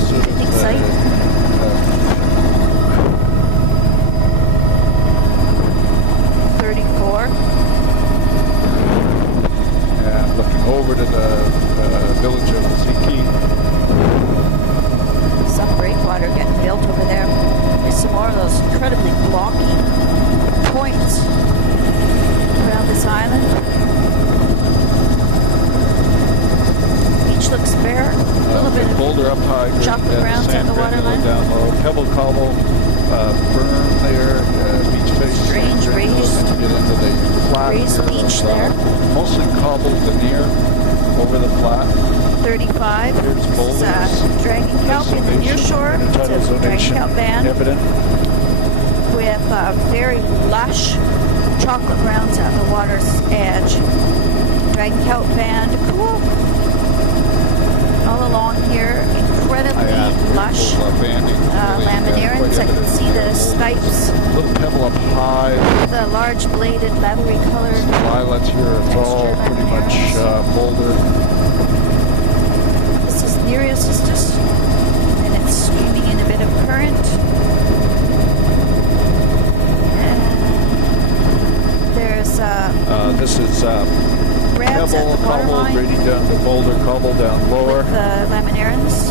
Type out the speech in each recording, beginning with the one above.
just sort of... Picnic site. 34. And looking over to the village of Ziki. Some breakwater getting built over there. There's some more of those incredibly blocky points around this island. Beach looks bare. A little bit of boulder up high, chocolate grounds at the waterline. Down low, pebble cobble, berm there, beach face. Strange raised, Get into the flat raised beach there. Mostly cobbled veneer over the flat. 35. Here's This boulders. is dragon kelp in the near shore. It's a dragon kelp band Evident. with very lush chocolate grounds at the water's edge. Dragon kelp band, cool. All along here, incredibly lush laminaria. I can see the snipes. Little pebble up high. The large bladed, leathery colored. Violets here. It's all pretty much boulder. This is Nereus Sisters, and it's streaming in a bit of current. And there's this is reds pebble, at the cobble, waterline grading down to boulder, cobble down lower. with the laminarians.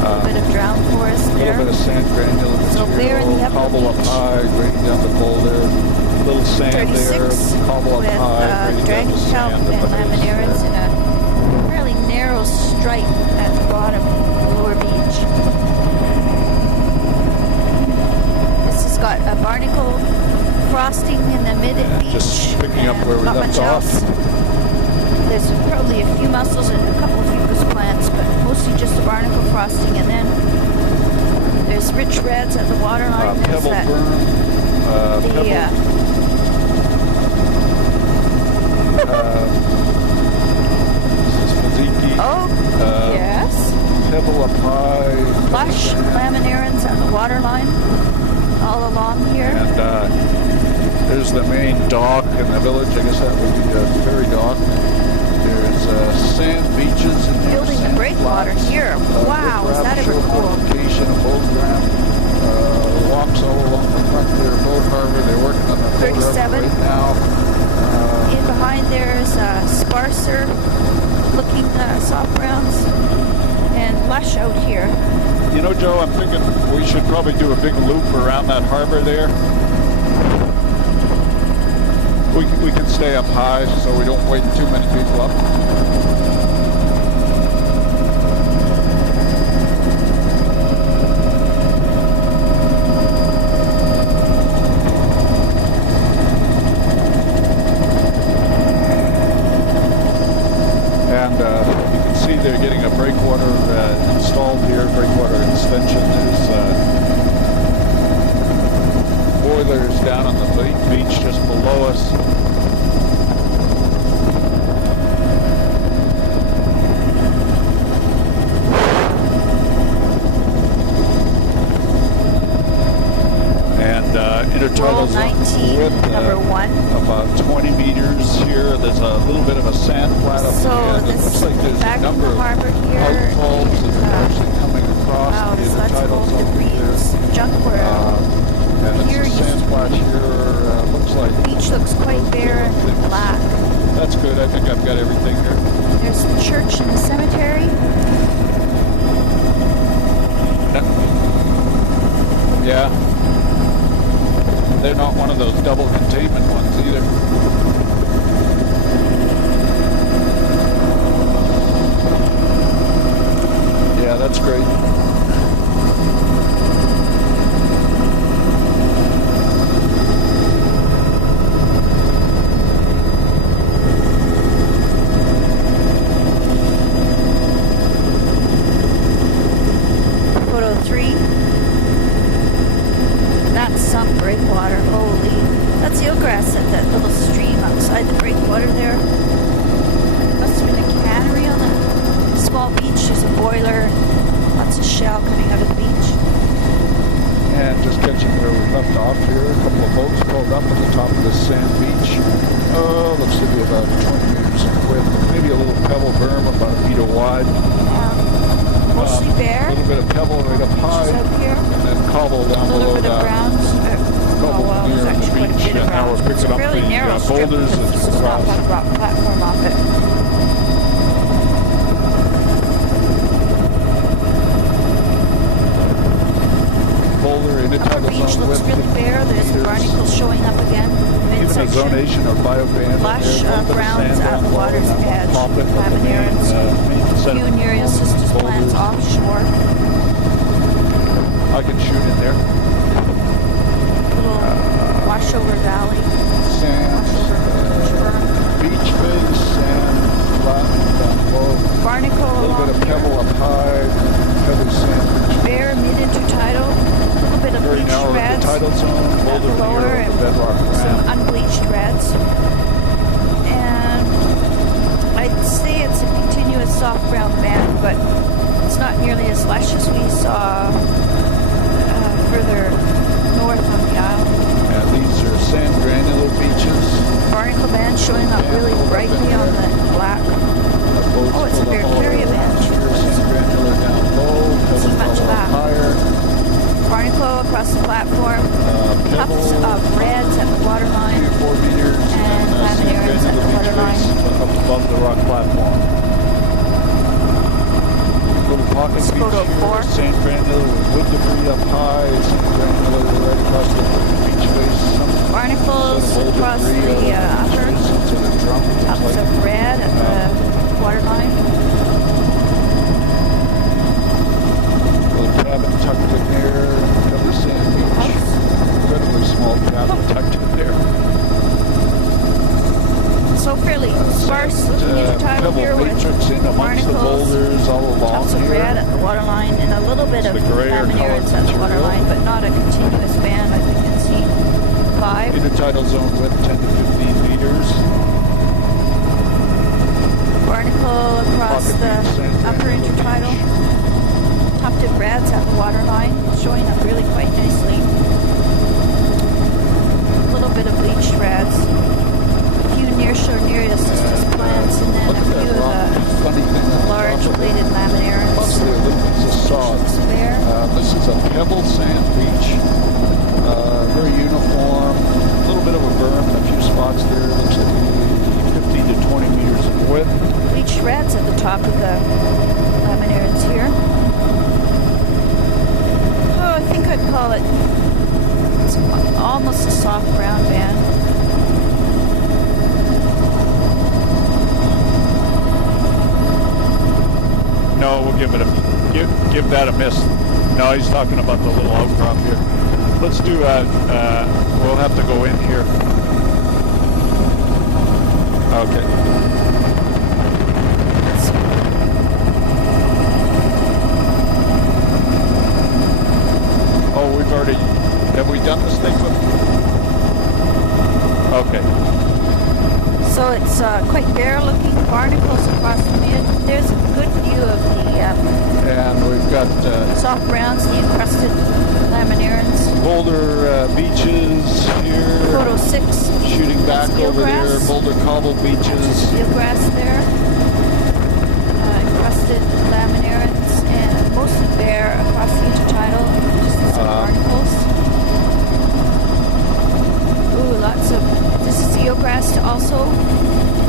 A bit of drowned forest A there. little bit of sand granular So there in the material, upper cobble up beach. high, grading down to boulder. Little sand 36 there, cobble up with high, grading down dragon to kelp sand. and laminarians in a fairly narrow stripe at the bottom of the lower beach. This has got a barnacle frosting in the mid beach. Just picking up and where we not left much off. else. There's probably a few mussels and a couple of fucus plants, but mostly just the barnacle frosting. And then there's rich reds at the waterline. There's Pebble that, berm, pebble. This is Faziki. Oh, yes. Pebble up high. Lush laminarians at the waterline all along here. And there's the main dock in the village. I guess that would be the ferry dock. There's sand beaches and Building the breakwater here. Wow, is that ever cool? Modification of boat ramp. Walks all along the front there, boat harbor. They're working on the boat 37. harbor right now. In behind there is sparser looking soft browns and lush out here. You know, Joe, I'm thinking we should probably do a big loop around that harbor there. We can stay up high so we don't wake too many people up. And you can see they're getting a breakwater installed here, breakwater extension. There's boilers down on the beach just below us. Intertidal's width, number 1. about 20 meters here. There's a little bit of a sand flat up So here. It this looks like there's back a in number the of harbor here. outfalls that are actually coming across Wow, the so that's intertidals old over debris, there. junk where And here it's a used sand to flat be. here. Looks like The beach looks quite bare and black. that's good. I think I've got everything here. There's the church and the cemetery. Yeah. They're not one of those double containment ones either. Yeah, that's great. Photo 3. That's some breakwater. Holy. That's eelgrass at that little stream outside the breakwater there. Must have been a cannery on that small beach. There's a boiler and lots of shell coming out of the beach. And just catching where we left off here, a couple of boats pulled up at the top of this sand beach. Oh, looks to be about 20 meters in width. Maybe a little pebble berm about a meter wide. Mostly bare. A little bit of pebble right up high, Out here. and then cobble A down little below bit of that. browns. Cobble Well, near there's the actually quite a beach, bit of and now browns. we're It's a picking up fairly the narrow strip boulders because as this we does not cross. have a rock platform off it. Boulder in the Upper tidal beach zone looks with really bare. There's meters. barnacles showing up again. Even a Midsection. zonation or bioband. Lush browns at the water's edge. Laminaires. Funereal cistus plants offshore. I can shoot in there. Little washover valley. Sand, beach face, sand, flat down low. Barnacle A little along bit of here. pebble up high, heavy sand. Bare mid-intertidal. A little bit of Very bleached narrow reds. tidal zone, At boulder the lower near and the bedrock some ground. unbleached reds. And I'd say it's a continuous soft brown band, but it's not nearly as lush as we saw further north on the island. And these are sand granular beaches. Barnacle band showing up really brightly on the black. Oh, it's a Barracuda band. Sand granular down low, It's pebble much up back. higher. Barnacle across the platform. Tufts Pebble, of reds at the waterline. 3 or 4 meters, And sand laminaires at granular the beach waterline. face up above the rock platform. Little pocket It's beach photo here, 4. sand granular with wood debris up high, sand granular right across the beach face. Some Barnacles sort of across old debris the on upper. beach face, some sort of drum, looks Tufts like. of red at the waterline. Little cabin tucked in there, cover sand beach. House. Incredibly small cabin tucked in there. So fairly sparse looking intertidal pebble here with matrix in amongst the barnacles, boulders all along tufts of here. red at the waterline, and a little bit It's of the grayer laminaires colored at the material. waterline, but not a continuous band. I think it's seen 5. Intertidal zone width 10 to 15 meters. Barnacle across Pocket the beach, sand upper granular intertidal. beach. Tufted reds at the waterline, showing up really quite nicely. A little bit of bleached reds. A few near-Shorezone cistus plants, and then Look a at few that of rock, the funny thing on large top of it. bladed laminaires. Possibly a little piece of sod. Spare. This is a pebble sand beach. Very uniform. A little bit of a berm in a few spots there. Looks like maybe 15 to 20 meters in width. Bleached reds at the top of the laminaires here. Oh, I think I'd call it, it's almost a soft brown band. No, we'll give it a give that a miss. No, he's talking about the little outcrop here. Let's do we'll have to go in here. Okay. Oh, we've already, have we done this thing with? Okay. So it's quite bare looking, barnacles across the mid. There's a good view of the And we've got soft browns, the encrusted laminaires. boulder beaches here. Photo 6. Shooting back That's over there, eelgrass. boulder cobble beaches. Eelgrass there. Encrusted laminaires and mostly bare across the intertidal. Just some barnacles. Ooh, lots of. This is eelgrass also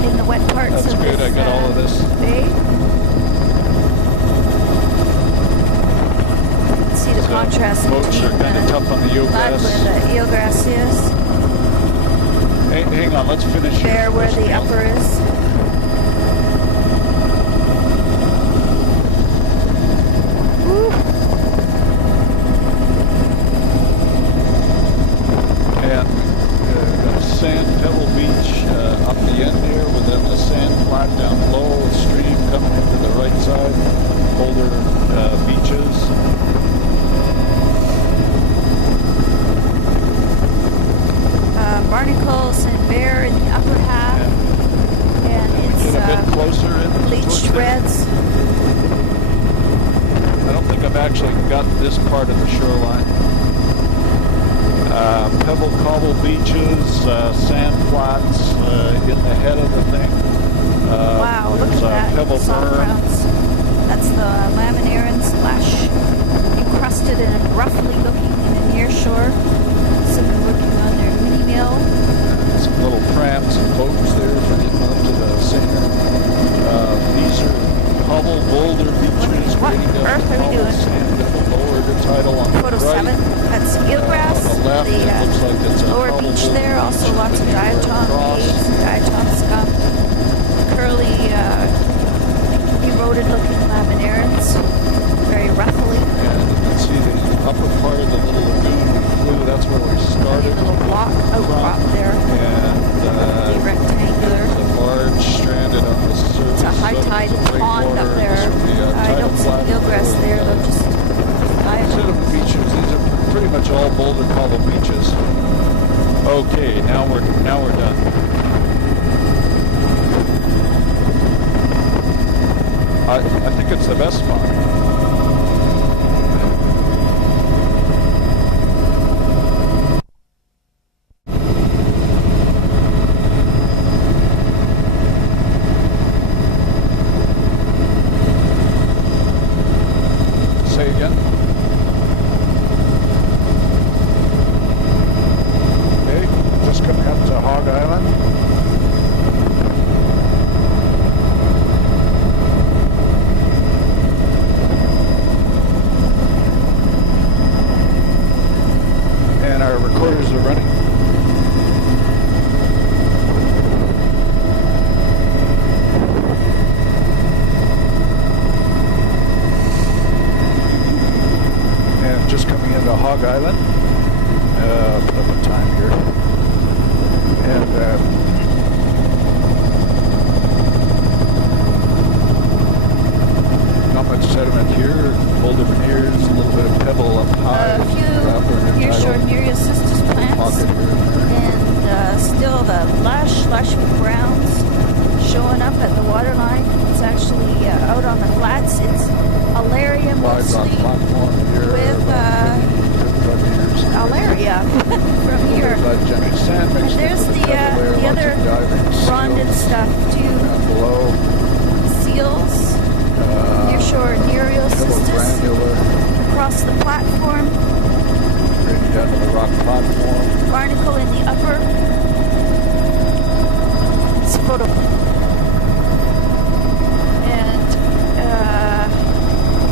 in the wet parts That's of good, this I got all of this. bay. See the contrast Boats between are kind of tough on the mud eelgrass. where the eelgrass is, Hey, hang on, let's finish here bare where first, the Neil. upper is. Woo. And got a sand pebble beach up the end here, with then the sand flat down below, a stream coming into the right side, boulder beaches. Barnacles and bare in the upper half, and Get a bit it's closer in. bleached towards there. reds. I don't think I've actually got this part of the shoreline. Pebble cobble beaches, sand flats in the head of the thing. Wow, look at there's a that. pebble Soft berm. browns. That's the laminaire and slash tidal on the Photo right. 7. That's eelgrass. On the left, it looks like it's a lower probable beach there. Also beach lots of anywhere diatom across. caves, diatom scum, curly, eroded looking laminarans, very ruffly. And you can see the upper part of the little lagoon we flew. That's where we started. A little block outcrop there. And Rectangular. the barge stranded on the surface. It's a high tide pond up there. I don't see eelgrass there, though. Just sediment beaches. These are pretty much all boulder cobble beaches. Okay, now we're done. I think it's the best spot. Say again. Okay, just coming up to Hog Island. And our recorders are running. And just coming into Hog Island. Put up a time here. And not much sediment here. Boulder veneers, a little bit of pebble up high. a few nearshore Nereus sisters plants. Pocket here and there. And still the lush browns showing up at the waterline. It's actually out on the flats. It's Alaria Live rock mostly platform here. with Alaria from here. And there's the other ronded stuff too. Down below. Seals, nearshore Nereocystis across the platform. Straight down to the rock platform. Barnacle in the upper. It's a photo. And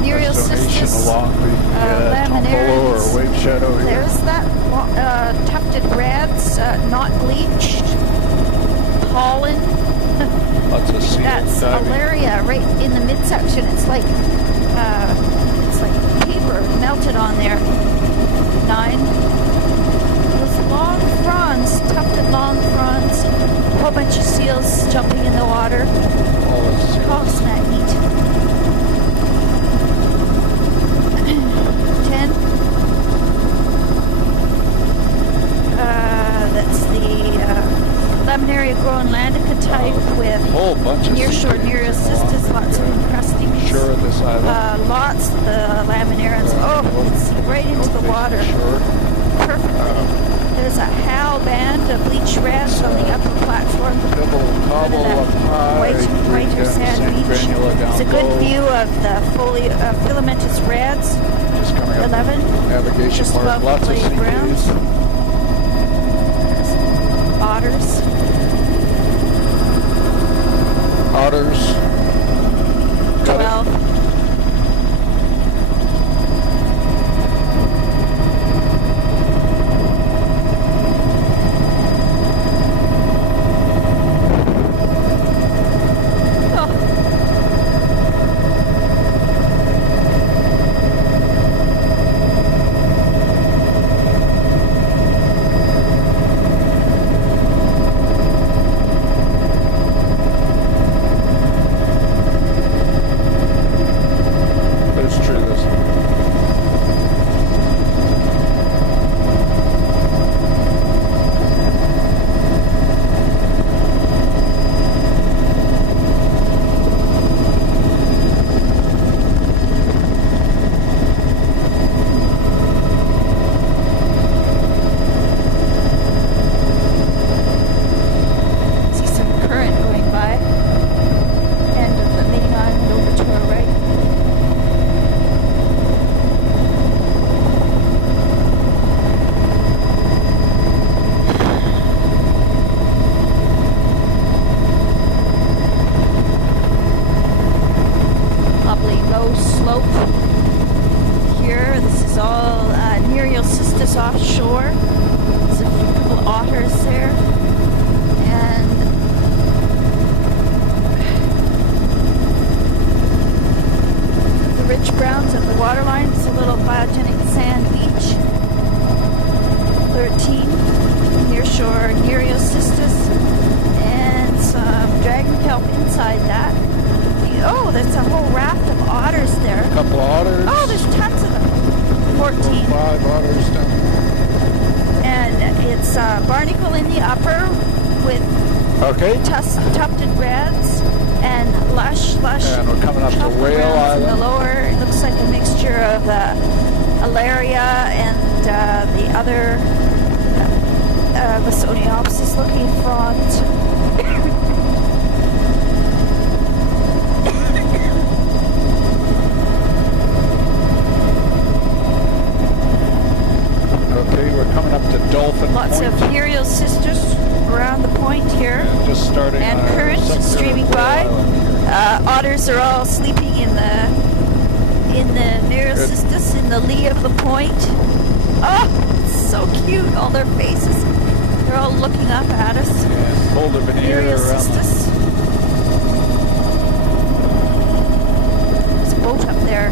Nereocystis along the Tombolo or wave shadow here. There's that tufted reds, not bleached. Pollen. Lots of sea That's diving. Alaria right in the midsection. It's like paper melted on there. 9. Those long fronds, tufted long fronds. A whole bunch of seals jumping in the water. All the seals. Oh, isn't that neat? 10. That's the laminaria groenlandica type with whole bunch of nearshore sea Nereocystis, lots of encrusting. Sure, this island. Lots of the laminarans. Oh, it's right into the water. Sure. Perfectly. There's a hal band of bleach reds on the upper platform. Double cobble up high. Whiter sand beach. It's a good view of the filamentous reds. Just coming up. 11. Navigation Just mark. above Lots the of sea playgrounds. bays. Otters. Otters. Got 12. offshore. There's a couple of otters there. And the rich browns of the waterline. It's a little biogenic sand beach. 13, near shore Nereocystis, and some dragon kelp inside that. Oh, there's a whole raft of otters there. A couple of otters. Oh, there's tons of them. 14. 5 otters down. And it's barnacle in the upper with tufted reds and lush. And we're coming up to Whale Island. In the lower, it looks like a mixture of Alaria and the other Vasoniopsis looking front. Okay, we're coming up to Dolphin Lots Point. of Nereocystis around the point here. And just starting And on our current sector streaming of Whale by. Island here. Otters are all sleeping in the Nereocystis in the lee of the point. Oh, it's so cute, all their faces. They're all looking up at us. And boulder veneer around Nereocystis. There's a boat up there.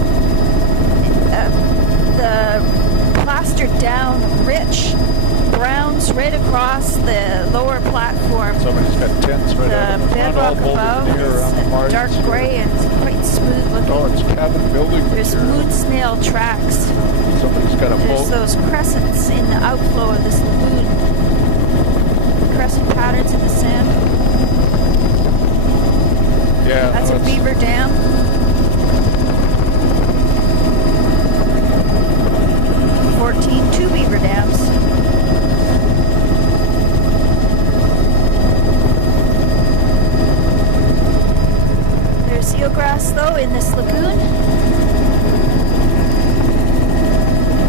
The plastered down rich browns right across the lower platform. Somebody's got tents right out in The the front, all bedrock boulder above veneer around the is margins. dark gray and it's quite smooth looking. Oh, it's cabin building There's material. moon snail tracks. Somebody's got a There's boat. those crescents in the outflow of this lagoon. Crescent patterns in the sand. Yeah, That's a beaver dam. Two beaver dams. There's eelgrass though in this lagoon.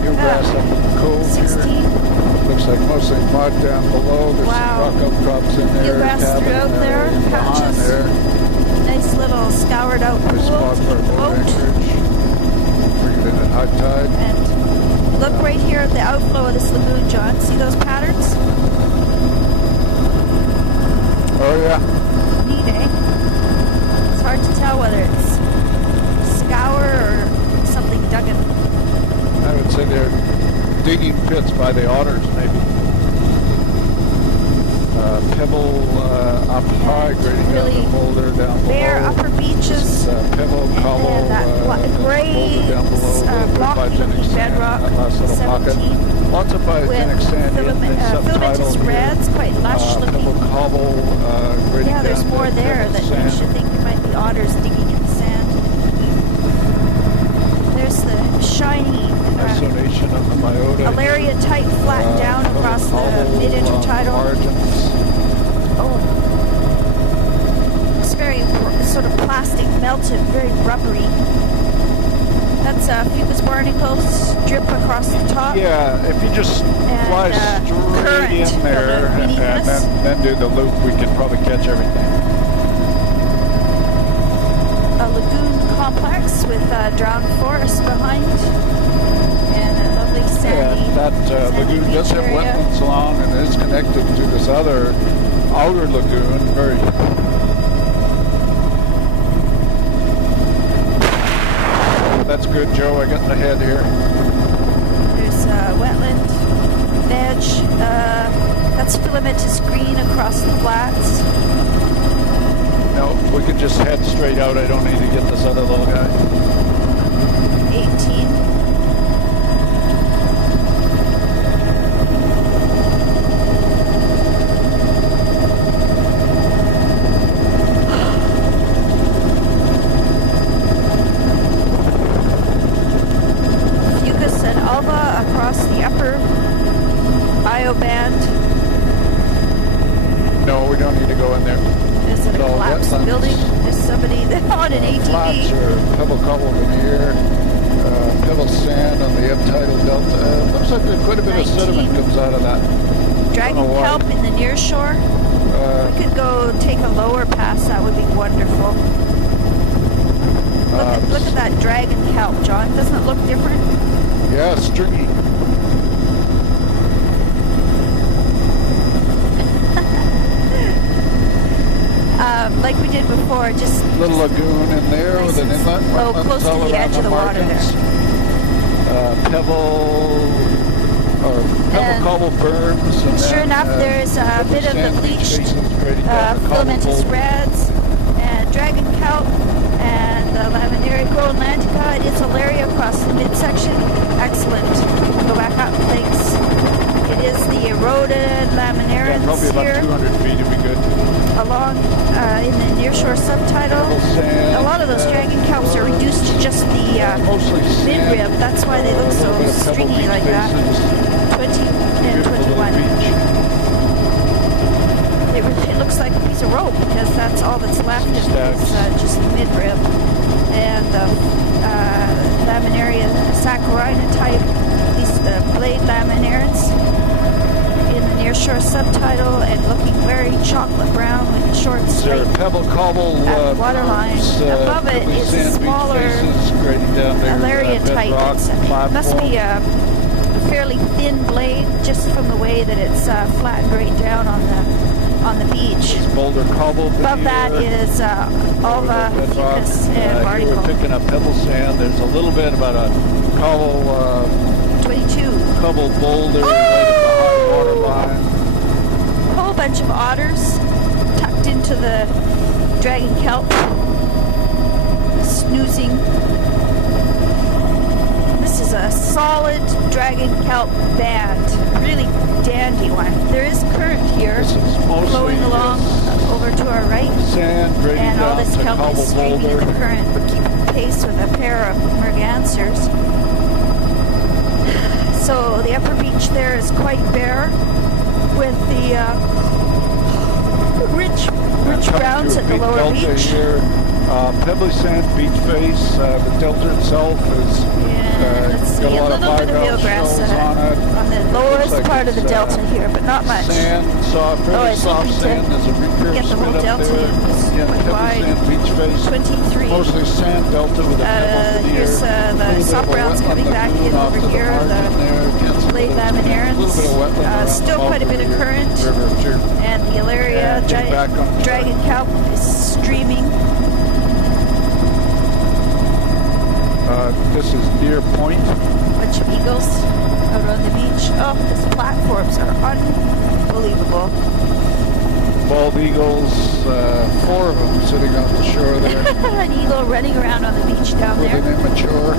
Eelgrass up in the cove 16. here. Looks like mostly mud down below. There's Wow. some rock outcrops in there. Eelgrass cabin throughout there, behind patches. there. Nice little scoured out Nice pool spot to for a keep the boat boat. anchorage. Bring it in at high tide. And look right here at the outflow of this lagoon, John. See those patterns? Oh yeah. Neat, eh? It's hard to tell whether it's scour or something dug in. I would say they're digging pits by the otters, maybe. Pebble up high, grading down really the boulder down below. Bare upper beaches. Pebble, And cobble, then that gray, boulder down below. blocky looking bedrock, That last little pocket. 17. Lots of biogenic With sand in the subtitle filamentous here. reds, quite lush Pebble, looking. cobble, grading Yeah, there's down more to there pebble that sand. makes you think there might be otters digging in the sand. There's the shiny Isolation of the biota. Alaria type flat down across the mid-intertidal. Margins. Oh, it's very sort of plastic, melted, very rubbery. That's Fucus barnacles drip across the top. Yeah, if you just fly straight current, in there the and beneath then do the loop, we can probably catch everything. A lagoon complex with drowned forest behind and a lovely sandy. Yeah, that sandy lagoon does beach have area. wetlands along and is connected to this other outer lagoon. Very. That's good, Joe. I got the head here. There's wetland veg. That's filamentous green across the flats. No, we can just head straight out. I don't need to get this other little guy. 18. Fucus and alba across the upper bioband. No, we don't need to go in there. There's a all collapsed wetlands. building. There's somebody on an Flats ATV. or pebble cobble veneer, pebble sand on the ebb-tidal delta. Looks like there's quite a bit of 19. sediment comes out of that. Dragon Don't know why. kelp in the near shore. We could go take a lower pass. That would be wonderful. Look at that dragon kelp, John. Doesn't it look different? Yeah, stringy. 24, just little lagoon in there nice with an and inlet. low, wetlands close to all the around edge of the water margins. Pebble And cobble berms. And sure then, enough, there's a bit of the sand beach bleached faces grading down the cobble filamentous boulder. reds and dragon kelp and the laminaria groenlandica. It is Alaria across the midsection. Excellent. Go back up, thanks. It is the eroded laminarians Probably about here 200 feet would be good. along in the nearshore subtitle. Sand, A lot of those dragon kelps are reduced to just the mostly sand, midrib. That's why they look so a little bit of pebble stringy beach like that. faces, 20 and beautiful little 21. beach. It looks like a piece of rope because that's all that's left of Stacks. is just the midrib. And the laminaria saccharina type, at least the blade laminarians in the nearshore subtitle and looking very chocolate brown with short There straight are pebble cobble at the waterline. berms, Above it pebbly is a sand beach smaller faces grading down there, Alaria type. bedrock It must platform. be a fairly thin blade just from the way that it's flattened right down on the beach. Boulder cobble. Above that is Alva, Fucus, and Here we're Barnacle. picking up pebble sand. There's a little bit about a cobble 22. cobble boulder right at the high water line. A whole bunch of otters tucked into the dragon kelp, snoozing. This is a solid dragon kelp band, really dandy one. There is current here This is mostly flowing along over to our right, sand grading and all down this to kelp cobble is streaming in boulder. the current, but keeping pace with a pair of mergansers. So the upper beach there is quite bare, with the rich browns at the lower beach. Here. Pebbly sand beach face. The delta itself is Let's see, got a a lot of little bit of bivalve eelgrass shells on it. on the lowest like part of the it's, delta here, but not much. Sand, soft, Oh, I really was soft hoping to sand. There's a recurve get the whole spit up delta there. in. It's Yeah, quite pebbly wide. sand beach face. 23. Mostly sand delta with a pebble veneer. Here's the soft browns coming back in over here. The blade laminarians. Still quite a bit of current. And the Alaria giant dragon kelp is streaming. This is Deer Point. Bunch of eagles out on the beach. Oh, these platforms are unbelievable. Bald eagles, 4 of them sitting on the shore there An eagle running around on the beach down with there. an immature.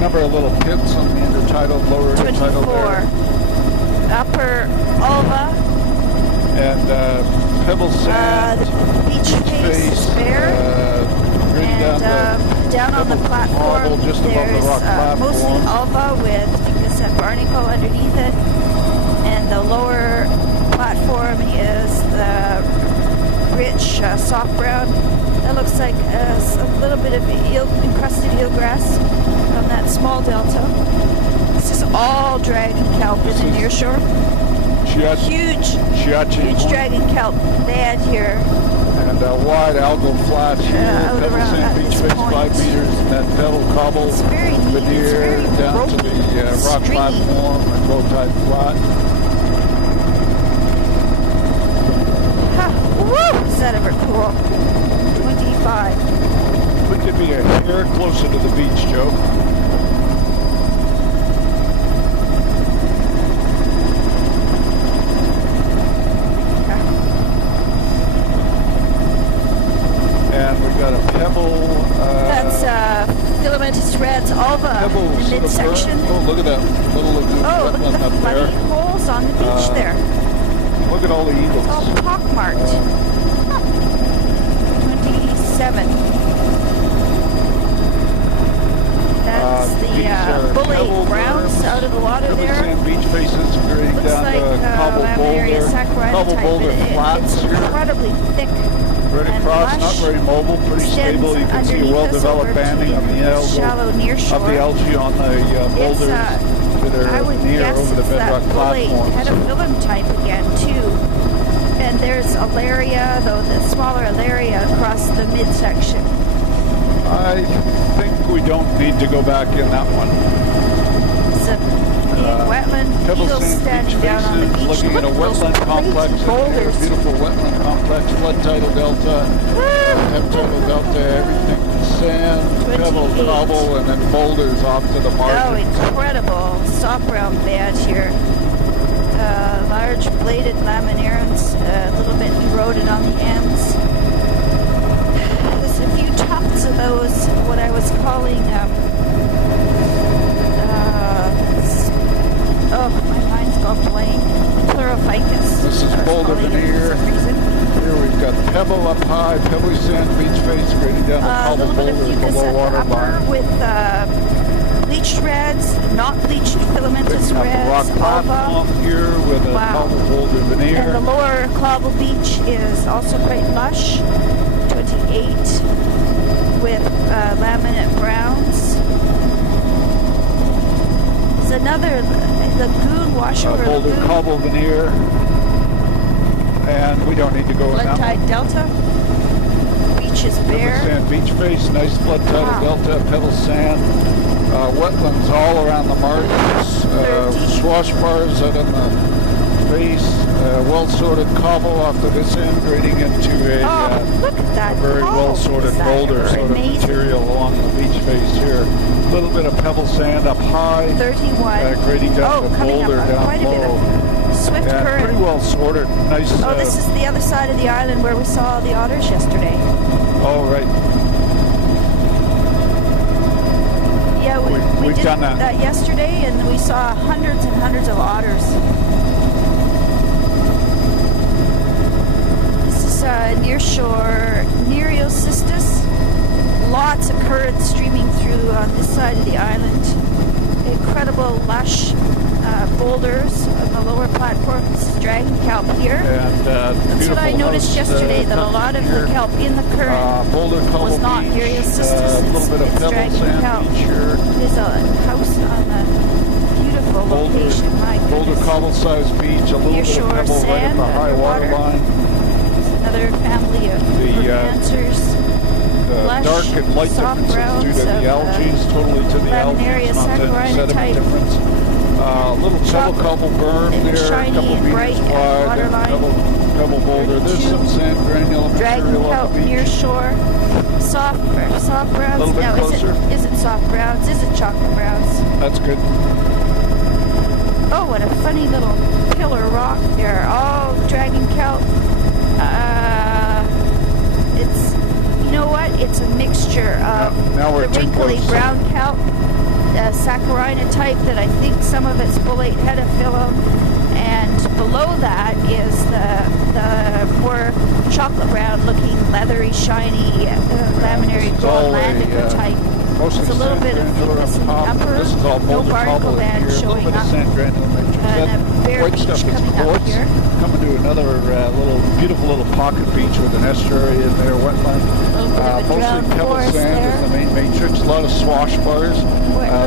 Number of little pits on the intertidal, lower 24. intertidal there. Upper Alva. And pebble sand, The beach face is bare. And down on the platform, just above the there's rock mostly platform. alva with Fucus and Barnacle underneath it. And the lower platform is the rich soft brown. That looks like a little bit of encrusted eelgrass on that small delta. This is all dragon kelp in the nearshore. Huge dragon kelp bed here. And a wide algal flat here, out pebble around sand at beach this face, point. 5 meters, and that pebble cobble It's very neat. It's veneer very down to ropey, the rock stringy. platform and low tide flat. Woo! Is that ever cool? 25. We could be a hair closer to the beach, Joe. And we got a pebble. That's filamentous reds alva Pebble in the sort of midsection. burn. Oh, look at that little lagoon Oh, look wetland at the up funny there. holes on the beach there. Look at all the eagles. It's all pockmarked. 27. That's These are the pebble bully browns berms, out of the water pebble there. sand beach faces grading Looks down like to cobble laminaria boulder. saccharina Cobble type. boulder flats It's here. incredibly thick Right and across, lush. not very mobile, pretty Extends stable. You can see a underneath us well-developed over banding to on the algal, shallow near shore. of the algae on the boulders that I are would near guess over the it's bedrock that bully platforms. pedophyllum type again too. And there's Alaria, though the smaller Alaria across the midsection. I think we don't need to go back in that one. It's a big wetland Pebble Eagles sand standing beach down on the faces, beach. looking Look at a at those wetland complex crazy in here, boulders. beautiful wetland complex, flood tidal delta, tidal delta, everything sand, pebble, 28. cobble, and then boulders off to the Oh, margin. incredible. Soft brown bed here. Large bladed laminarans, a little bit eroded on the ends. There's a few tufts of those, what I was calling, my mind's gone blank. Pleurophycus. This is boulder veneer. Here we've got pebble up high, pebbly sand beach face, grading down the A cobble little bit of boulders mucus below at the water upper line. with bleached reds, not bleached filamentous Picking up a rock reds, platform alba. here with a Wow. cobble boulder veneer. And the lower cobble beach is also quite lush, 28 with laminate browns. There's another lagoon, washover Boulder lagoon, cobble veneer. And we don't need to go in flood that tide one. delta. Beach is bare. Sand beach face, nice flood tidal Wow. delta, pebble sand, wetlands all around the margins, 30. swash bars out on the face, well sorted cobble off to this end, grading into Oh, look at that. very cobble. well sorted Is that boulder sort of amazing? material along the beach face here. A little bit of pebble sand up high, 31. grading down to coming boulder up down quite a bit low. of swift And current. pretty well sorted. Nice. Oh, this is the other side of the island where we saw the otters yesterday. Oh, right. Yeah, we We've did done that. yesterday, and we saw hundreds and hundreds of otters. This is near shore Nereocystis. Lots of current streaming through on this side of the island. Incredible lush boulders on the lower platform. This is dragon kelp here. And That's what I noticed yesterday, that a lot of the kelp in the current boulder cobble was not beach, Nereocystis. a little bit of It's pebble dragon sand kelp. beach here. There's a house on a beautiful location. My Boulder goodness. cobble sized beach, a little bit of Nearshore pebble right at sand, the high water underwater. line. Another family of The, romancers. Lush, dark and light soft differences browns due to the of, algae, totally to the laminaria algae, not the saccharina sediment type. difference. Little pebble Chocolate cobble berm and there, a shiny couple and meters bright at wide, water and line. pebble boulder. There's 32. some sand granule Dragon material on kelp the beach. near shore. Soft browns. Little bit Now, closer. is it soft browns? Is it chocolate browns? That's good. Oh, what a funny little pillar rock there. All dragon kelp. It's, you know what? It's a mixture of Now we're the too wrinkly close. brown kelp, saccharina type that I think some of it's folate hedophyllum, and below that is the more chocolate brown looking, leathery, shiny, laminary This is all Goldlandica type. Mostly It's a little sand bit of granular mucus up in the top. upper, This is all no boulder barnacle cobble in band here. A little showing bit of up. sand granule matrix. And That a bare white beach stuff is coming up quartz. here. Coming to another beautiful little pocket beach with an estuary in there, wetland. A little bit of a Mostly drowned pebble forest sand there. is the main matrix. A lot of swash bars.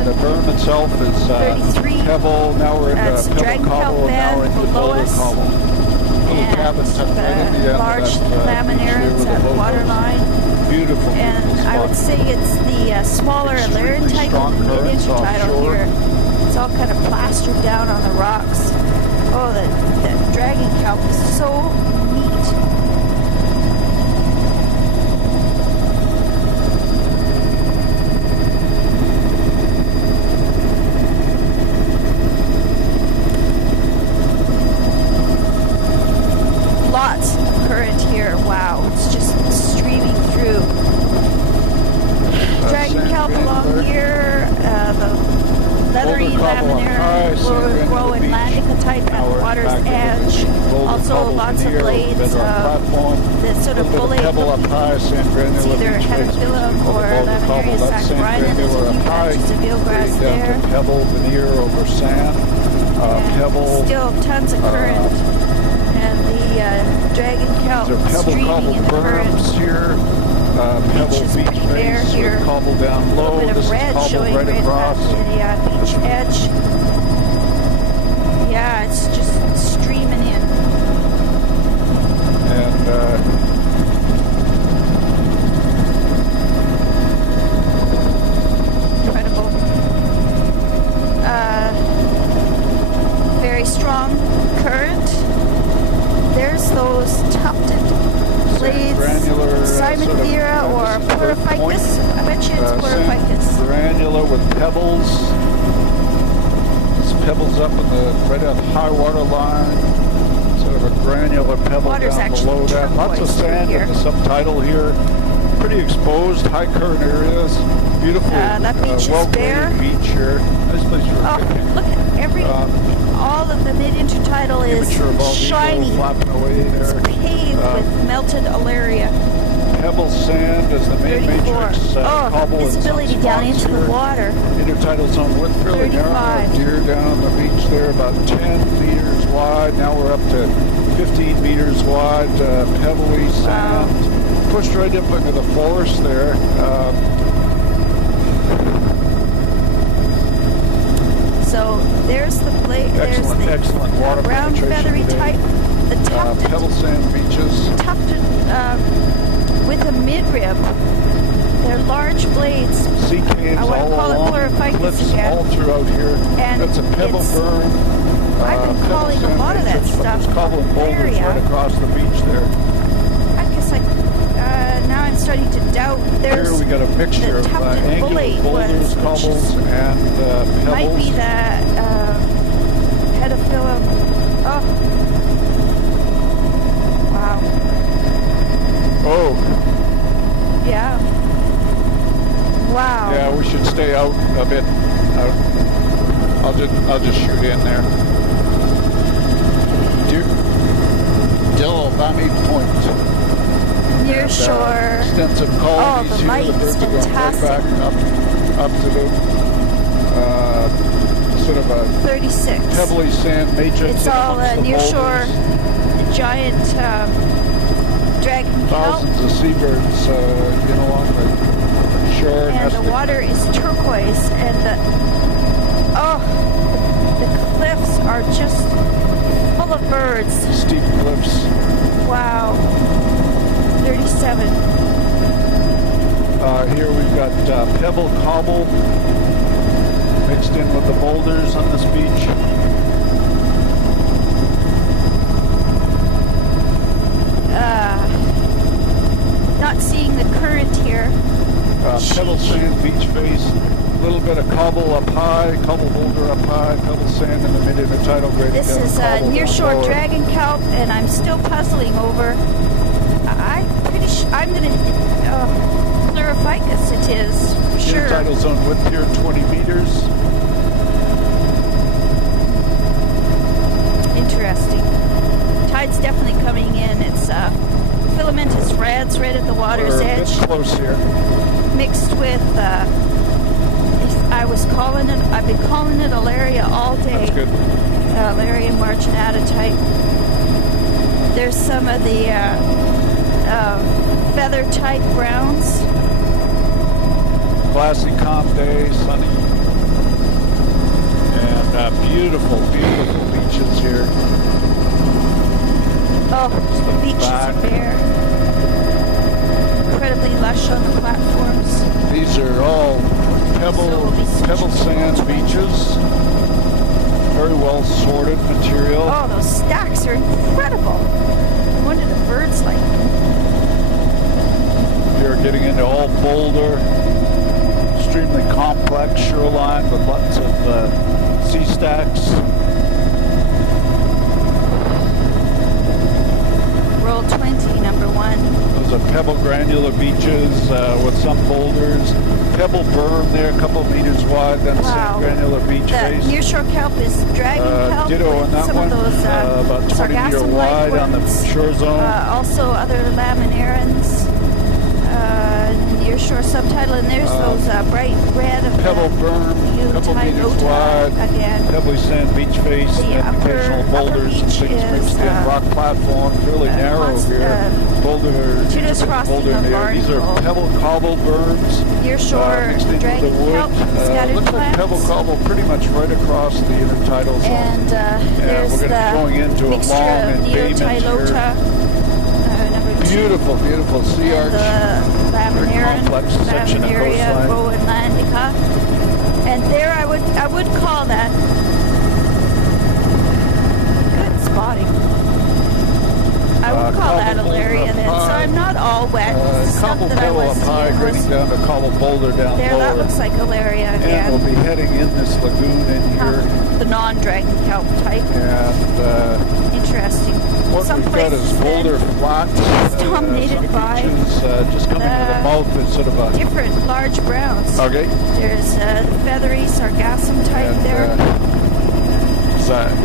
The berm itself is 33. pebble. Now we're That's into dragon pebble kelp cobble, and now band we're into below boulder us. cobble. Little And cabin tucked right in the end large of that beach here laminarans with at the the water logos. line. Beautiful, And beautiful I would spot. say it's the smaller Extremely Alarian type strong of currents mid-intertidal offshore. here. It's all kind of plastered down on the rocks. Oh, the dragon kelp is so neat. Lots of current here. Wow, it's just streaming through. Dragon sand kelp along granular. here, the leathery Boulder cobble on high, laminary sand granular grow in beach. Landica type Now at we're water's back to the edge. boulder Also cobble lots of veneer, blades bedrock of platform. the sort of Little bit bullet pebble up looking. high, sand granular It's either beach face, hedophyllum which is or called boulder cobble. laminaria That's sand saccharina. There's a granular few up high, patches of eelgrass grading down there. to pebble veneer over sand. And Pebble. still tons of current. And the dragon kelp These are pebble streaming cobble in the current. berms here. Pebble Beach is beach pretty bare face here. with cobble down A low. little bit This of is red cobble showing right right across. at the beach edge. Yeah, it's just streaming in. And Incredible. pebbles up in the right at high water line. Sort of a granular pebble Water's down actually below that. Lots of turquoise through sand here. in the subtidal here. Pretty exposed, high current areas. Beautiful, that beach is bare. well-graded beach here. Nice place for a Oh, picnic. look at all of the mid-intertidal is Immature bald shiny. eagle flapping away It's there. paved with melted alaria. Pebble sand as the main 34. matrix. Oh, Cobble in some visibility down spots into the here. water. Intertidal zone width fairly narrow. 35. Deer down on the beach there, about 10 meters wide. Now we're up to 15 meters wide. Pebbly sand. Pushed right up into the forest there. So there's the plate. There's Excellent, the excellent water brown penetration feathery today. type. The tufted, Pebble sand beaches. tufted with a midrib. They're large blades. Sea caves I want to all call it along. Pleurophycus Cliffs again. all throughout here. And That's a pebble it's- berm. I've been Pebble calling a sand lot of that matrix, but stuff there's cobble and boulders area. right across the beach there. I guess now I'm starting to doubt. There's Here we got a mixture the of tufted angular bully boulders, was, cobbles, and pebbles. might be the pedophyllum. Oh, wow. Oh, Yeah. Wow. yeah, we should stay out a bit. I'll just shoot in there. Dill Valley Point. Near And, shore. extensive colonies the here. light The birds is are going right fantastic. back and up to the sort of a 36. pebbly sand matrix. It's in all amongst the near shore, boulders. giant dragon kelp. Thousands of seabirds, along the shore. And the nesting. water is turquoise, and the cliffs are just full of birds. Steep cliffs. Wow. 37. Here we've got pebble cobble mixed in with the boulders on this beach. Not seeing the current here. Pebble sand beach face. A little bit of cobble up high, cobble boulder up high, pebble sand in the mid-intertidal grading This down, is cobble down near-shore lower. dragon kelp, and I'm still puzzling over. I'm pretty sure I'm gonna Pleurophycus. It is for sure. Intertidal zone width here 20 meters. Interesting. Tide's definitely coming in. It's filamentous reds right at the water's We're a edge, bit close here. mixed with. I've been calling it alaria all day. That's good. Alaria marginata type. There's some of the feather type browns. Glassy, calm day, sunny. And beautiful, beautiful beaches here. Oh, the beaches back. are bare. Incredibly lush on the platforms. These are all pebble sand beaches. Very well sorted material. Oh, those stacks are incredible. What do the birds like? You're getting into all boulder, extremely complex shoreline with lots of sea stacks. Roll 20, number 1. Those are pebble granular beaches with some boulders. Pebble berm there, a couple meters wide, then Wow. sand granular beach The face. nearshore kelp is dragon kelp Ditto with on that some one. of those About 20 meter sargassum-like wide on the worms. shore zone. Also other laminarans. Nearshore subtitle, and there's those bright red of Pebble berm, a couple meters wide. again. Pebbly sand beach face, The and occasional upper boulders and beach things is, mixed in. Rock platform, fairly narrow here. Boulder, Judas frosting boulder of there. These are barnacle. pebble cobble berms. Nearshore Mixed into dragon the wood. kelp, scattered Looks like plants. pebble cobble pretty much right across the intertidal zone. And there's we're gonna be going into the a mixture long of embayment Neotylota, number 2. Beautiful, beautiful sea And arch. Laminaran, complex section of Laminaria coastline. groenlandica. And there I would call that good spotting. I would call that cobble alaria boulder then. up So high. I'm not all wet. Stuff Cobble that I pebble was up high, seeing was grading down to cobble boulder down there. lower. That looks like alaria And again. we'll be heading in this lagoon in here. The non-dragon kelp type. And Interesting. what Some we've got places is boulder then flats. it's dominated some by beaches, just coming to the mouth is sort of a... different large browns. Okay. There's the feathery sargassum type And, there.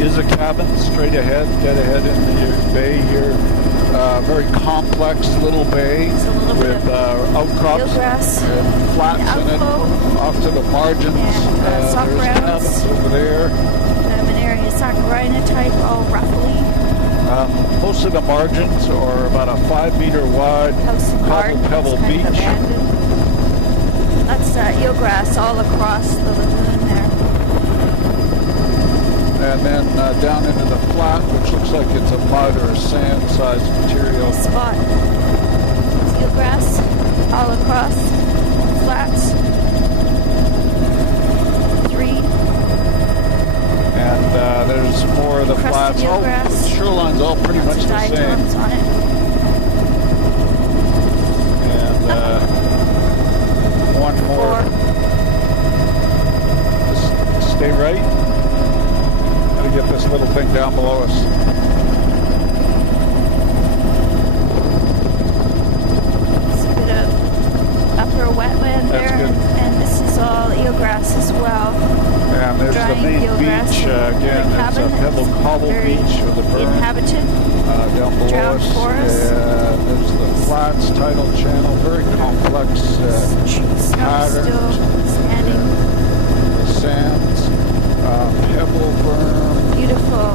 is a cabin straight ahead, dead ahead in the bay here. Very complex little bay It's a little bit with of outcrops eelgrass and flats in it outflow. off to the margins. And, soft there's browns. cabins over there. Laminaria saccharina type, all ruffly. Most of the margins are about a 5 meter wide House and garden, pebble it's kind beach. of abandoned. That's eelgrass all across the lagoon there. And then down into the flat, which looks like it's a mud or a sand-sized material. Spot. It's eelgrass all across flats. 3. And there's more of the Crusted flats. eelgrass. The shoreline's all pretty much the same. Diatoms on it. And one more. 4. Just stay right. Gotta get this little thing down below us. It's a bit of upper wetland That's there, good. and this is all eelgrass as well. And there's Drying the main eelgrass. beach. Again, The it's a cabin pebble is cobble very beach with a berm inhabited. down below Drowned us. forest. And there's the flats, tidal channel, very complex Snow patterns. still standing. The sands, pebble berm. Beautiful.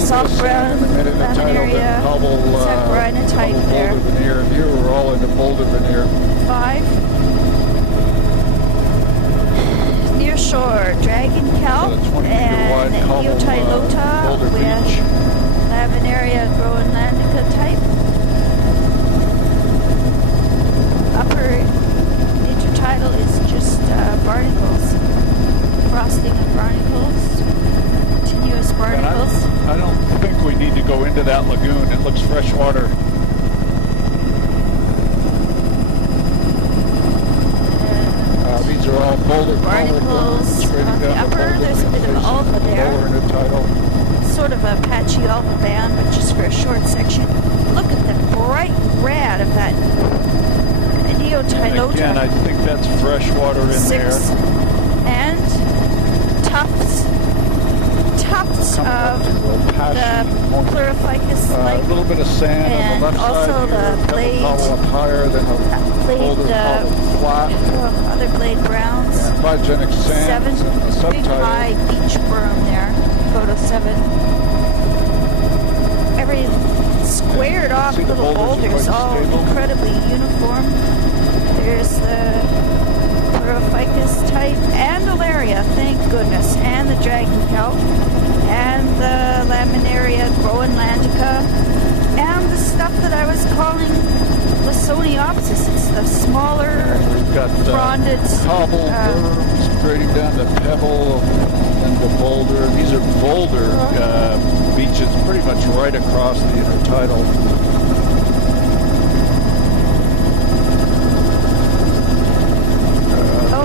Soft brown laminaria saccharina type cobble there. boulder veneer. And here we're all into boulder veneer. 5. Near shore, dragon kelp So the 20 meter and wide cobble, Eotilota boulder with beach. laminaria groenlandica type. Upper intertidal is just barnacles, frosting of barnacles, continuous And barnacles. I don't think we need to go into that lagoon. It looks freshwater. These are all boulder Barnacles on the upper. There's a bit of alpha there. Lower intertidal. Sort of a patchy alpha band, but just for a short section. Look at the bright red of that Eotilota. Again, I think that's freshwater in 6. there. And tufts of the Pleurophycus A like little bit of sand and on the left also side here. the blade, Pebble cobble up higher than a blade, boulder cobble flat. other blade browns. And biogenic 7, sands in the big subtidal. high beach berm there. Photo 7. Every squared off See the little boulders are boulders, quite all stable. incredibly uniform. There's the Pleurophycus type and Alaria, thank goodness, and the dragon kelp, and the Laminaria groenlandica, and the stuff that I was calling Lysoniopsis. It's the smaller We've got fronded cobble berms grading down to pebble and the boulder. These are boulder beaches pretty much right across the intertidal.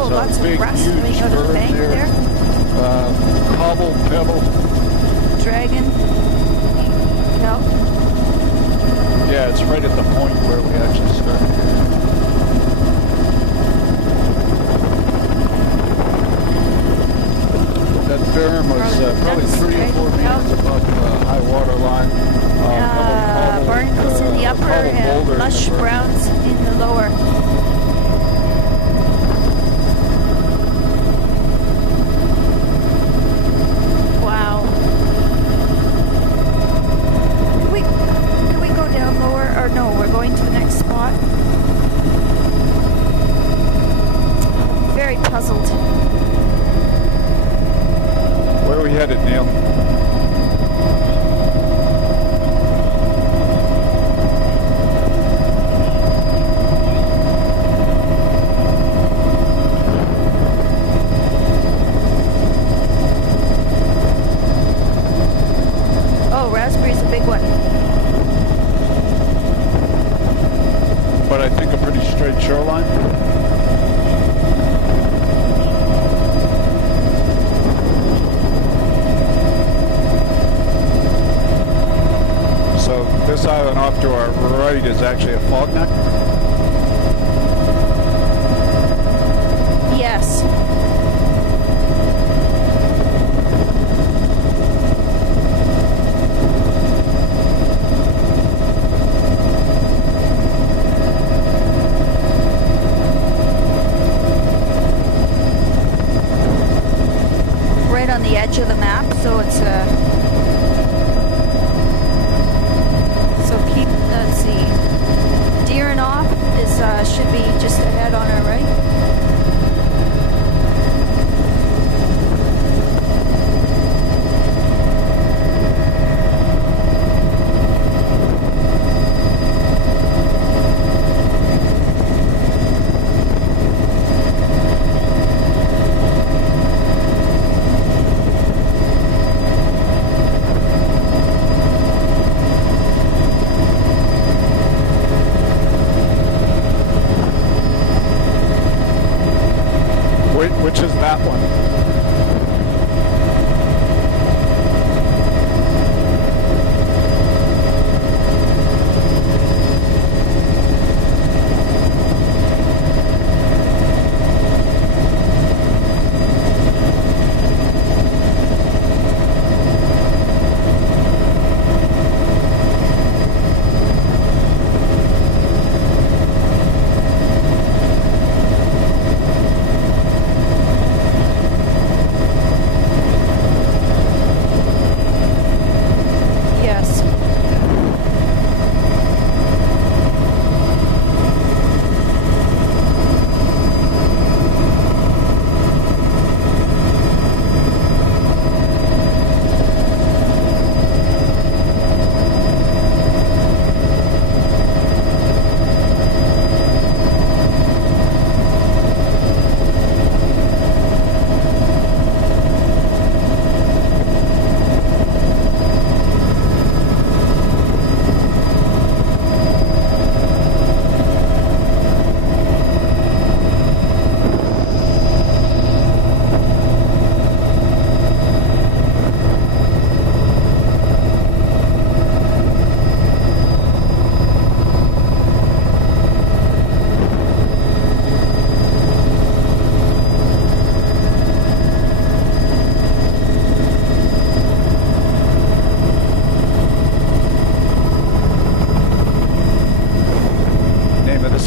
Lots of rust coming out of the bank there. Cobble, pebble. Dragon kelp. Yeah, it's right at the point where we actually started. That berm was probably 3 or 4 meters above high water line. Barnacles in the upper and lush browns in the lower. Puzzled. Where are we headed, Neil? Oh, raspberry's a big one. But I think a pretty straight shoreline. this island off to our right is actually a fog neck. Yes. Right on the edge of the map, so it's so keep, let's see, Deering off is should be just ahead on our right. Which is that one?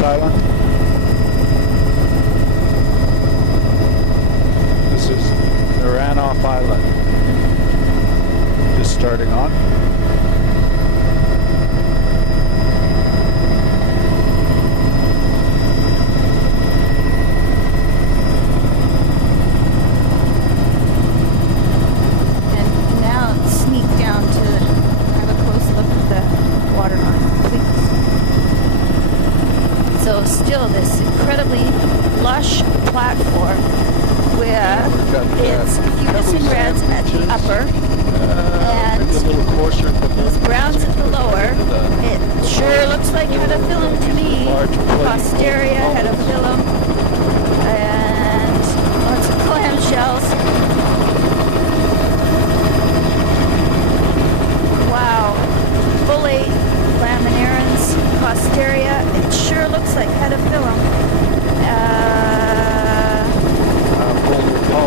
Island. This is Naranoff Island. Just starting on. And now sneak down to have a close look at the water line, please. So still this incredibly lush platform with its hues and reds at the upper and these browns at the lower. It sure looks like Hedaphyllum to me. Posteria, Hedaphyllum, and lots of clamshells. Wow. Bullate, laminarans, Posteria. It sure looks like Hedaphyllum.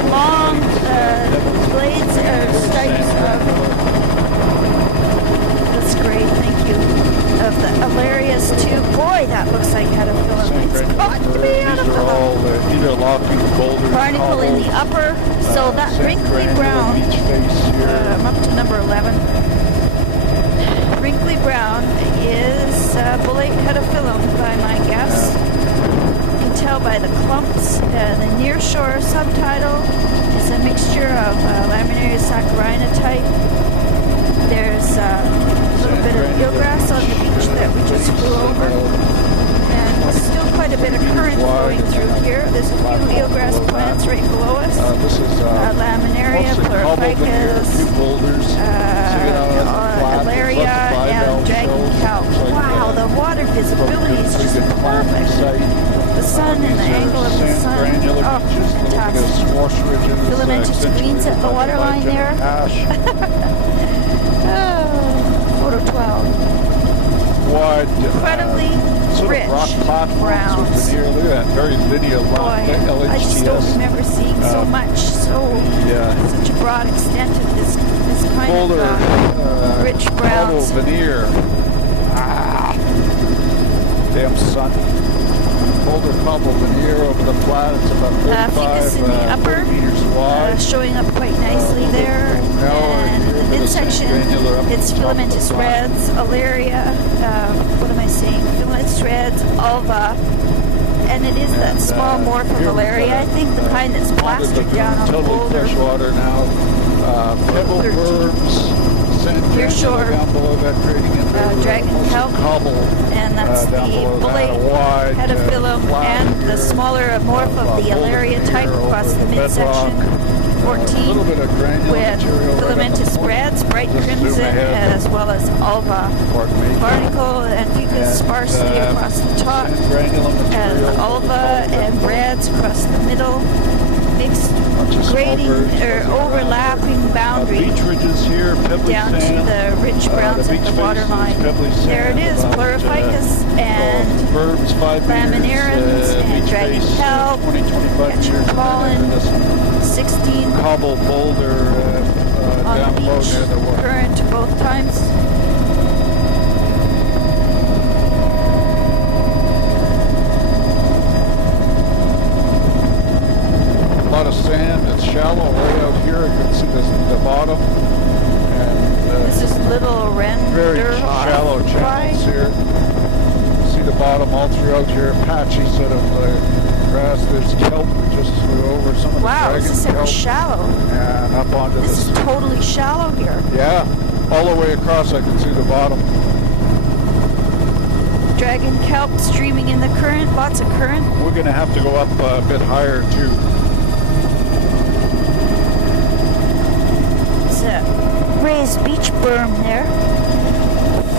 Long blades or stripes of, that's great, thank you, of the Alarius too. Boy, that looks like Hedaphyllum. It's got to be Hedaphyllum. Barnacle in the upper, so that wrinkly brown, I'm up to number 11. Wrinkly brown is Bullate Hedaphyllum by my guess. You can tell by the clumps. The nearshore subtitle is a mixture of laminaria saccharina type. There's a little bit of eelgrass on the beach that we just flew over. And still quite a bit of current flowing through here. There's a few eelgrass plants right below us. Laminaria, pleurophycas, Alaria, and dragon kelp. Wow, the water visibility is just perfect. The sun and the angle of the sun. Oh, fantastic. Filamentous greens at the waterline there. Oh, photo 12. wide, incredibly sort rich of rock platforms browns. with veneer. Look at that, very linear line. Boy, I just don't LHTS. remember seeing so much, such a broad extent of this kind Boulder, of rich browns. cobble veneer. Ah, damn sun. Boulder cobble veneer over the flat. It's about 35 Ficus in the upper, meters wide. showing up quite nicely there. And in the midsection, it's filamentous reds, alaria, what am I saying? Filamentous reds, alva, and it is that small morph of alaria, I think, the kind that's plastered down on the boulder. Fresh water now. Pebble berms, sand Nearshore, down below that trading in dragon kelp, cobble, and that's the bullate pedophyllum, and the smaller morph of the alaria type across the midsection. 14 with filamentous reds, bright crimson, as well as alva, barnacle and ficus sparsely across the top, and alva and reds across the middle, mixed grading or overlapping boundary beach ridges here, down to the rich browns at the waterline. There it is, Pleurophycus and laminarans and dragon kelp, pollen, 16 cobble boulder on down the low beach, near the water. current both times. A lot of sand. It's shallow way out here. You can see the bottom. And This is Little very Render shallow channels here. See the bottom all throughout here. Patchy sort of grass. There's kelp just over some of the Wow, dragon this is ever kelp. shallow. And up onto This is totally shallow here. Yeah, all the way across I can see the bottom. Dragon kelp streaming in the current, lots of current. We're going to have to go up a bit higher too. It's a raised beach berm there.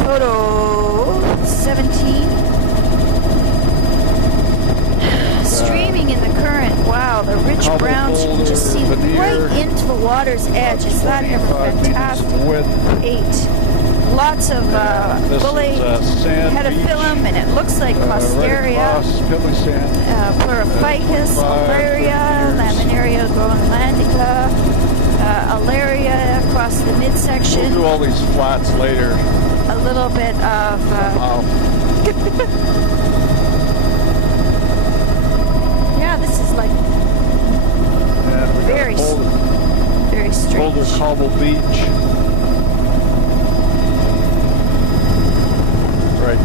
Photo 17. Streaming in the current. Wow, the rich Cobble browns, you can just see veneer, right into the water's edge. Is that ever 25 meters fantastic? in width. 8. Lots of This bullate, is sand pedophyllum, and it looks like right Costeria, across, pilly sand. Pleurophycus, alaria, laminaria groenlandica, alaria across the We'll midsection. do all these flats later. A little bit of yeah, this is like And we very, got very strange. Boulder Cobble Beach. Right.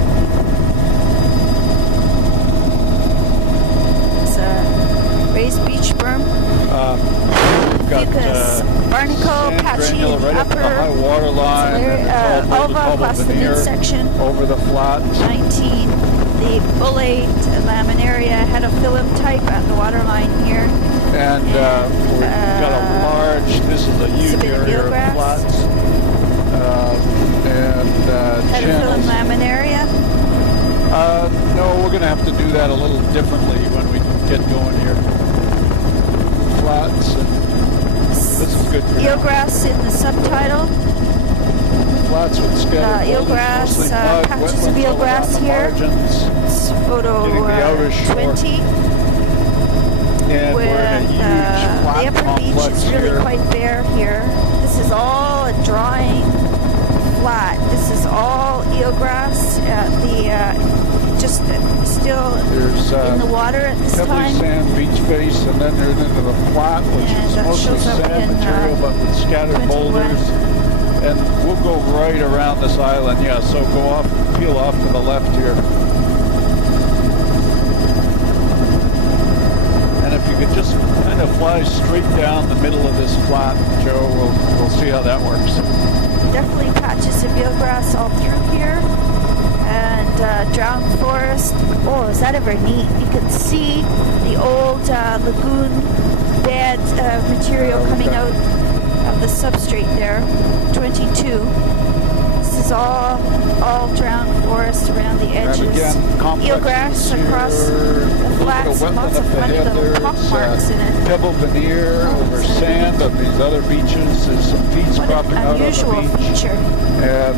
It's a raised beach berm. We've got Ficus, barnacle, sand patchy in granular the right up upper. the high water line. And it's all Boulder Alva Cobble plus the veneer midsection. over the flats. 19. The bullate, laminaria, hedophyllum type at the waterline here. And we've got a large, this is a huge area of eelgrass. flats. And Hedophyllum channels. laminaria. No, we're going to have to do that a little differently when we get going here. Flats. And this is good for now. Eelgrass in the subtitle. Flats with scattered eelgrass, boulders, mostly mud, patches of wetlands all eelgrass around the here. margins. It's photo Getting the outer shore. 20. And With we're in a huge flat the upper beach complex is really here. quite bare here. This is all a drying flat. This is all eelgrass. Just still There's in the water at this pebbly time. sand beach face, and then there's into the flat, which And is that mostly shows up sand in, material, but with scattered 21. boulders. And we'll go right around this island, yeah. So go off, peel off to the left here. And if you could just kind of fly straight down the middle of this flat, Joe, we'll see how that works. Definitely patches of eelgrass all through here. And drowned forest. Oh, is that ever neat? You can see the old lagoon bed material coming out of the substrate there. 22. is all drowned forest around the edges. And again, Eelgrass across the flats, lots of funny little pock marks in it. Pebble veneer over sand on these other beaches. There's some feeds cropping out on the Unusual beach. feature. And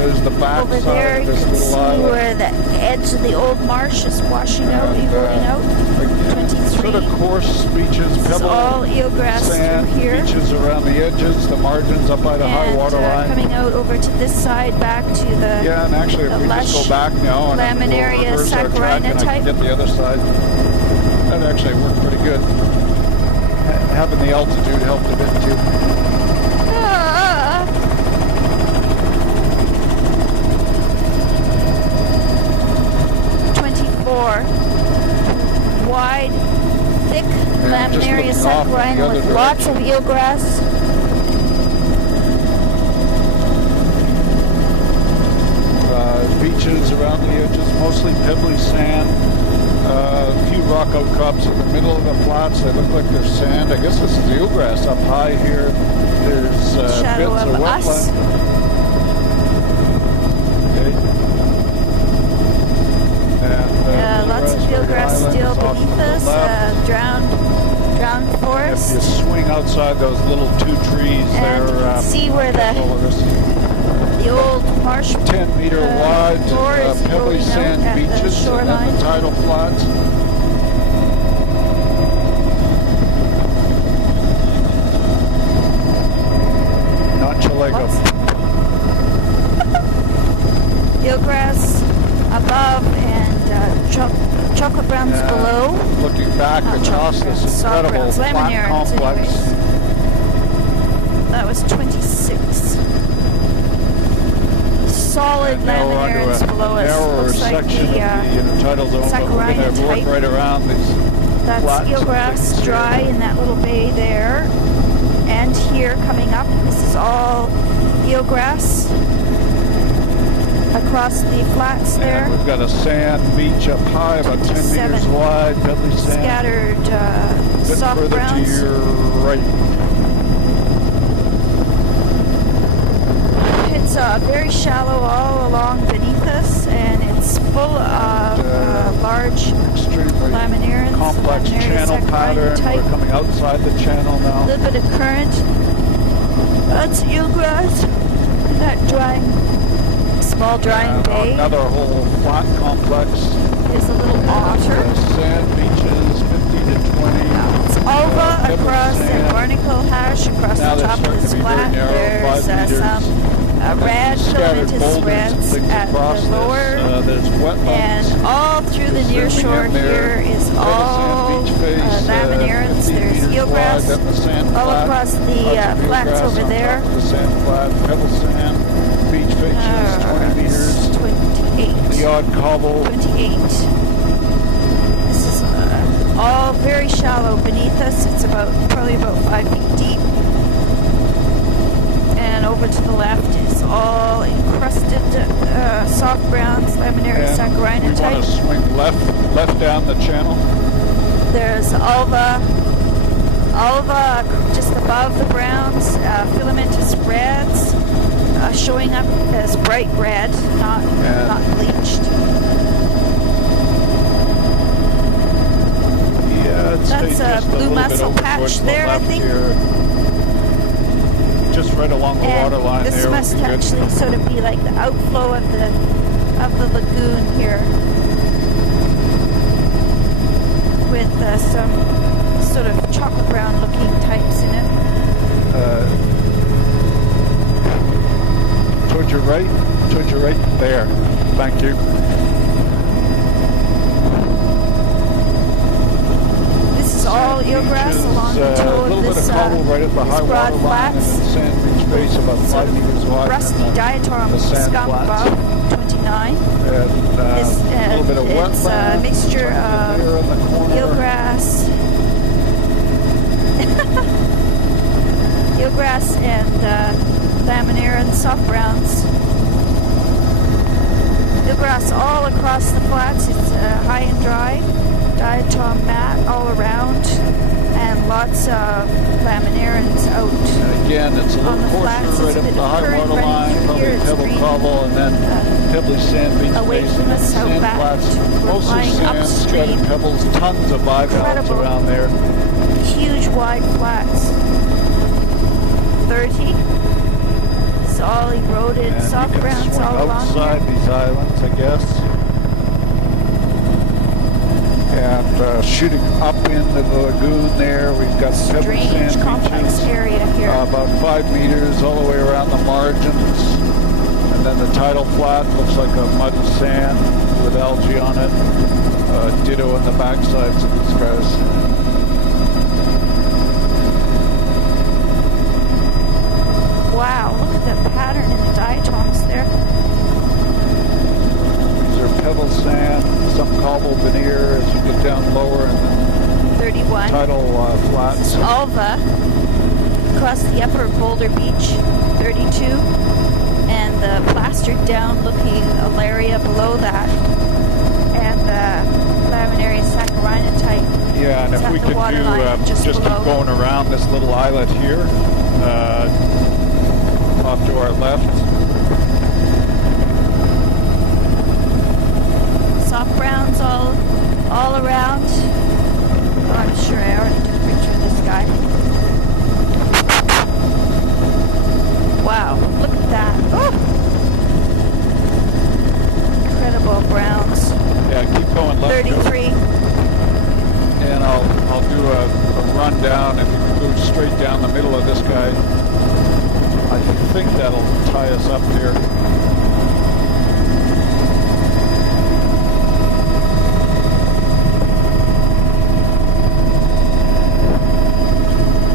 there's the back Over side there, of you this can little see island. where the edge of the old marsh is washing out, eroding out. 23. Sort of coarse beaches, This is pebble, all eelgrass sand, through here. beaches around the edges, the margins up by the high water line. Coming out over to this side, back to the Yeah, and actually, if we just go back now and laminaria reverse our track, and I saccharina can get the other side, that actually worked pretty good. Having the altitude helped a bit too. Ah. 24. Wide, thick laminaria saccharina with lots of eelgrass. Beaches around the edges, mostly pebbly sand. A few rock outcrops in the middle of the flats. They look like they're sand. I guess this is eelgrass up high here. There's bits of wetland. Okay. And, lots of eelgrass still beneath us. Drowned forest. If you swing outside those little two trees, and you can see where the old marsh 10-meter wide pebbly sand beaches and then the tidal flats. Not Chalago. Eelgrass above and chocolate browns below. Looking back across this incredible flat complex. That was 26. Solid laminaria below us. Looks like the tidal zone, but we're going to work right around these. That's eelgrass dry in that little bay there. And here coming up, this is all eelgrass across the flats there. And we've got a sand beach up high, about 10 meters wide, pebbly sand. Scattered soft browns. To your right. It's very shallow all along beneath us, and it's full of large laminarians. Complex channel pattern. We're coming outside the channel now. A little bit of current. That's eelgrass. That drying, small drying bay. Another whole flat complex. Is a little otter. Sand beaches, 50 to 20. It's Alva across and barnacle hash across the top of this flat. There's some red filamentous reds at the lower, and all through the near shore here is all laminarians. There's eelgrass all across the flats over there. The sand flat, pebble sand, beach faces, 20 meters. 28. The odd cobble. 28. This is all very shallow beneath us. It's probably about 5 feet deep. And over to the left is all encrusted soft browns, laminaria saccharina type. We want to swing left down the channel. There's Alva just above the browns, filamentous reds showing up as bright red, not bleached. Yeah, that's a blue mussel patch there, I think. Here. Just right along the water line this there. This must actually sort of be like the outflow of the lagoon here, with some sort of chocolate brown looking types in it. Towards your right, there. Thank you. This is all eelgrass along the toe of this right at the high broad flats. Sand beach base about 5 meters wide. Rusty diatom scum above 29. And a little bit of wetland. It's a mixture of eelgrass, and laminaria and soft browns. Eelgrass all across the flats. It's high and dry. Diatom mat all around, and lots of laminarans out. And again, it's a On little the flats, coarser right it's a up bit the of high current water running line, through probably here. It's pebble green. cobble, and then pebbly sand beach Away basin, from us out sand back. flats, We're mostly flying sand, upstream. scattered pebbles, tons of bivalves Incredible. around there. Huge wide flats. 30. It's all eroded, And soft you can grounds swing all along outside here. these islands, I guess. And shooting up into the lagoon there, we've got pebbly Strange sand complex beaches. area here. About 5 meters all the way around the margins. And then the tidal flat looks like a mud and sand with algae on it. Ditto in the backsides of these guys. Wow, look at the pattern in the diatoms there. These are pebble sand, some cobble veneer as you get down lower, and then 31. tidal flats. Alva, across the upper Boulder Beach, 32. And the plastered down looking Alaria below that. And the Laminaria saccharina type. Yeah, and It's if at we the could water do, line just just keep below. going around this little islet here, off to our left. Soft browns all around. Oh, I'm sure I already took a picture of this guy. Wow, look at that. Oh! Incredible browns. Yeah, keep going left. 33. And I'll do a rundown. If you can move straight down the middle of this guy, I think that'll tie us up here.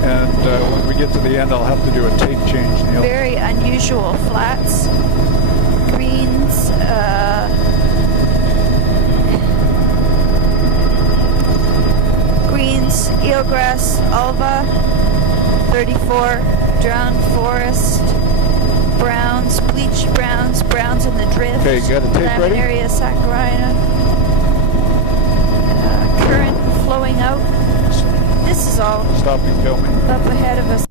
And when we get to the end, I'll have to do a tape change, Neil. Very unusual flats. Greens, greens, eelgrass, alva, 34, drowned forest, browns, bleached browns, browns in the drift. Okay, you got a tape ready? Laminaria saccharina, current flowing out. This is all Stop me filming. up ahead of us.